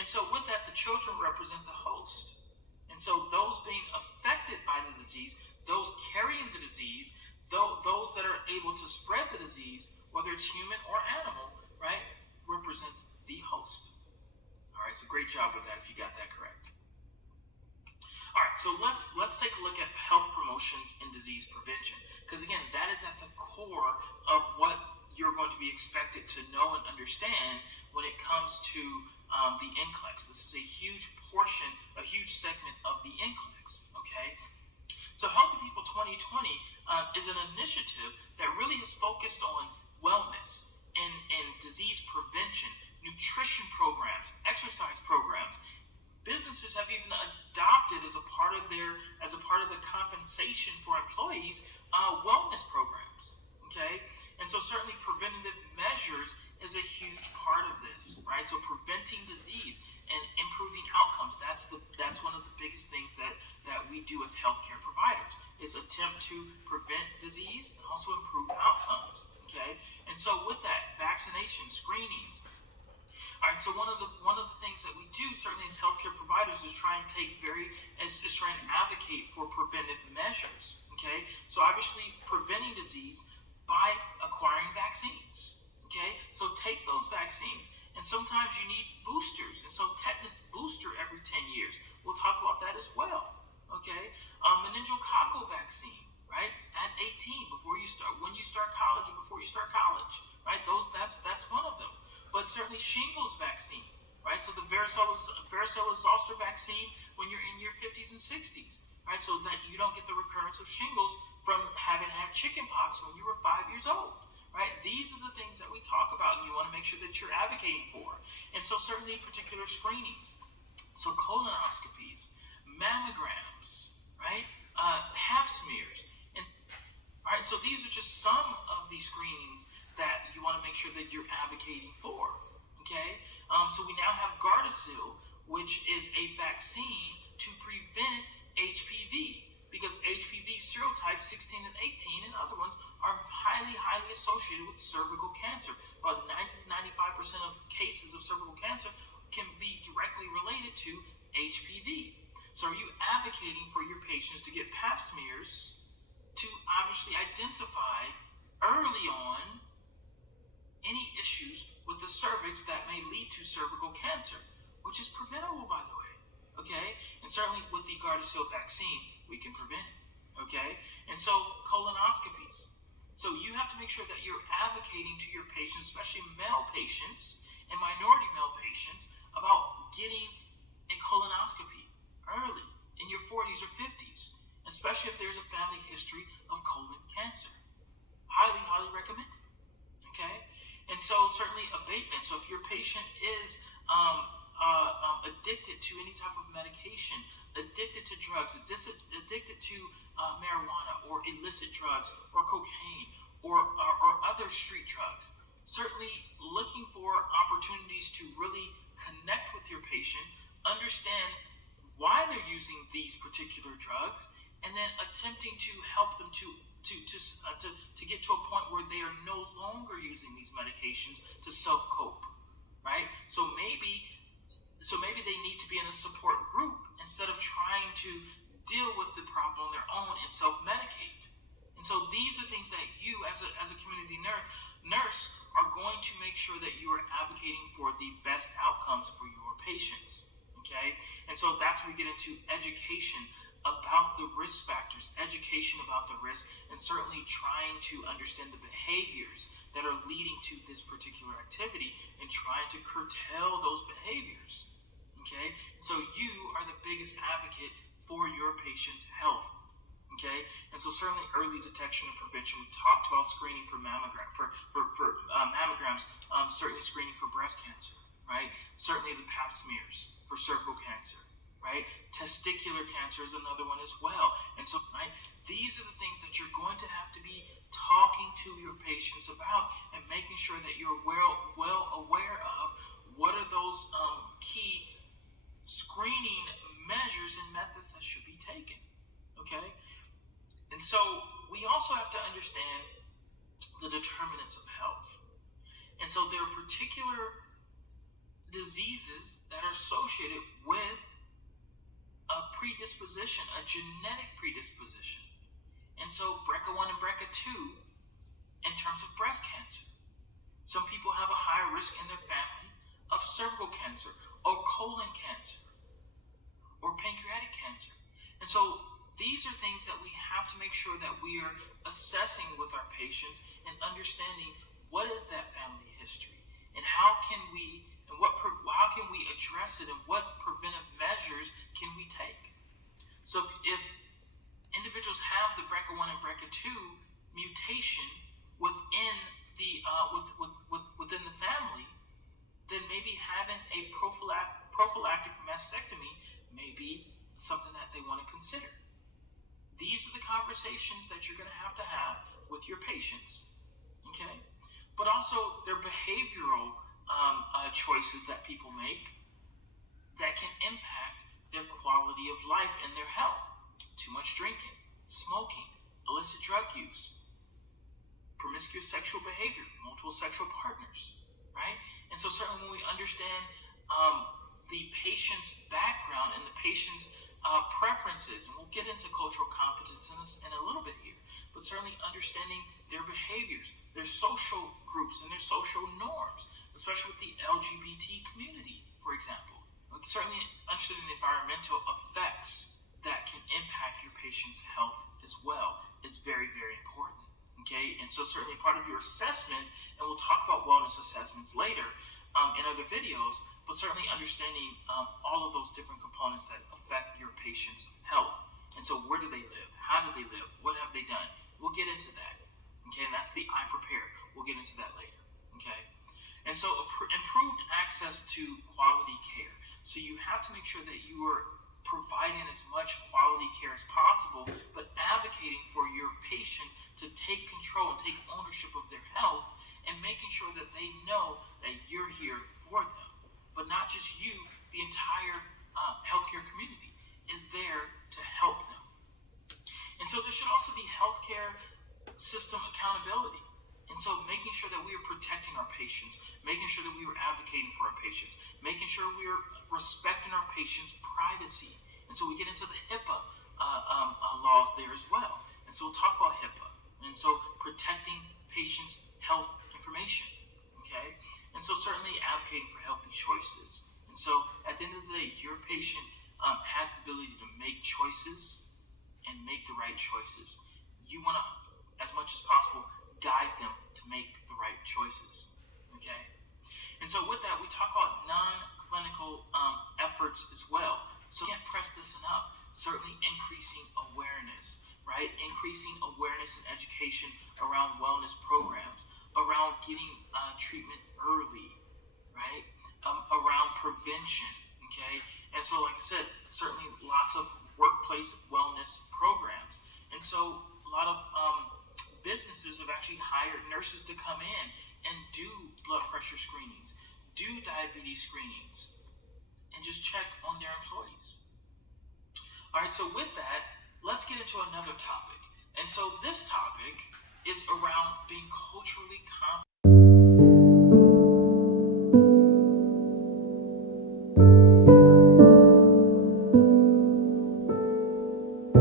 And so with that, the children represent the host. And so those being affected by the disease, those carrying the disease, those that are able to spread the disease, whether it's human or animal, right, represents the host. All right, so great job with that if you got that correct. All right, so let's take a look at health promotions and disease prevention, because again, that is at the core of what you're going to be expected to know and understand when it comes to the NCLEX. This is a huge portion, a huge segment of the NCLEX, okay? So Healthy People 2020 is an initiative that really is focused on wellness and disease prevention, nutrition programs, exercise programs. Businesses have even adopted as a part of the compensation for employees, wellness programs, okay? And so certainly preventative measures is a huge part of this, right? So preventing disease and improving outcomes, that's one of the biggest things that we do as healthcare providers, is attempt to prevent disease and also improve outcomes, okay? And so with that, vaccination, screenings. All right, so one of the things that we do certainly as healthcare providers is try and advocate for preventive measures, okay? So obviously preventing disease by acquiring vaccines, okay? So take those vaccines, and sometimes you need boosters, and so tetanus booster every 10 years. We'll talk about that as well, okay? Meningococcal vaccine, right? At 18, when you start college or before you start college, right? That's one of them. But certainly shingles vaccine, right? So the varicella zoster vaccine when you're in your 50s and 60s, right? So that you don't get the recurrence of shingles from having had chickenpox when you were 5 years old, right? These are the things that we talk about, and you want to make sure that you're advocating for. And so certainly particular screenings, so colonoscopies, mammograms, right? Pap smears, and all right. So these are just some of these screenings that you want to make sure that you're advocating for, okay? So we now have Gardasil, which is a vaccine to prevent HPV, because HPV serotypes 16 and 18 and other ones are highly associated with cervical cancer. About 90-95% of cases of cervical cancer can be directly related to HPV. So are you advocating for your patients to get Pap smears to obviously identify early on any issues with the cervix that may lead to cervical cancer, which is preventable, by the way, okay? And certainly with the Gardasil vaccine, we can prevent it, okay? And so colonoscopies. So you have to make sure that you're advocating to your patients, especially male patients and minority male patients, about getting a colonoscopy early in your 40s or 50s, especially if there's a family history of colon cancer. Highly recommend it, okay? And so certainly abatement. So if your patient is addicted to any type of medication, addicted to drugs, addicted to marijuana or illicit drugs or cocaine or other street drugs, certainly looking for opportunities to really connect with your patient, understand why they're using these particular drugs, and then attempting to help them to get to a point where they are no longer using these medications to self-cope, right? So maybe they need to be in a support group instead of trying to deal with the problem on their own and self-medicate. And so these are things that you, as a community nurse, are going to make sure that you are advocating for the best outcomes for your patients, okay? And so that's where we get into education about the risk factors, education about the risk, and certainly trying to understand the behaviors that are leading to this particular activity and trying to curtail those behaviors, okay? So you are the biggest advocate for your patient's health, okay? And so certainly early detection and prevention. We talked about screening for mammograms, certainly screening for breast cancer, right? Certainly the Pap smears for cervical cancer, right? Testicular cancer is another one as well. And so, right, these are the things that you're going to have to be talking to your patients about and making sure that you're well aware of what are those key screening measures and methods that should be taken, okay? And so we also have to understand the determinants of health. And so there are particular diseases that are associated with a predisposition, a genetic predisposition. And so BRCA1 and BRCA2 in terms of breast cancer. Some people have a higher risk in their family of cervical cancer or colon cancer or pancreatic cancer. And so these are things that we have to make sure that we are assessing with our patients and understanding what is that family history and how can we address it and what preventive measures can we take. So if individuals have the BRCA1 and BRCA2 mutation within the family, then maybe having a prophylactic mastectomy may be something that they want to consider. These are the conversations that you're going to have with your patients, okay? But also their behavioral choices that people make that can impact their quality of life and their health. Too much drinking, smoking, illicit drug use, promiscuous sexual behavior, multiple sexual partners, right? And so certainly when we understand the patient's background and the patient's preferences, and we'll get into cultural competence in a little bit here, but certainly understanding their behaviors, their social groups, and their social norms, especially with the LGBT community, for example. Certainly understanding the environmental effects that can impact your patient's health as well is very, very important, okay? And so certainly part of your assessment, and we'll talk about wellness assessments later in other videos, but certainly understanding all of those different components that affect your patient's health. And so where do they live? How do they live? What have they done? We'll get into that, okay? And that's the I Prepare. We'll get into that later, okay? And so improved access to quality care. So you have to make sure that you are providing as much quality care as possible, but advocating for your patient to take control and take ownership of their health and making sure that they know that you're here for them. But not just you, the entire healthcare community is there to help them. And so there should also be healthcare system accountability. And so making sure that we are protecting our patients, making sure that we are advocating for our patients, making sure we are respecting our patients' privacy. And so we get into the HIPAA laws there as well. And so we'll talk about HIPAA. And so protecting patients' health information, okay? And so certainly advocating for healthy choices. And so at the end of the day, your patient has the ability to make choices and make the right choices. You want to, as much as possible, guide them to make the right choices, okay? And so with that, we talk about non-clinical efforts as well. So can't press this enough. Certainly increasing awareness, right? Increasing awareness and education around wellness programs, around getting treatment early, right? Around prevention, okay? And so like I said, certainly lots of workplace wellness programs. And so a lot of businesses have actually hired nurses to come in and do blood pressure screenings, do diabetes screenings, and just check on their employees. All right, so with that, let's get into another topic. And so this topic is around being culturally competent.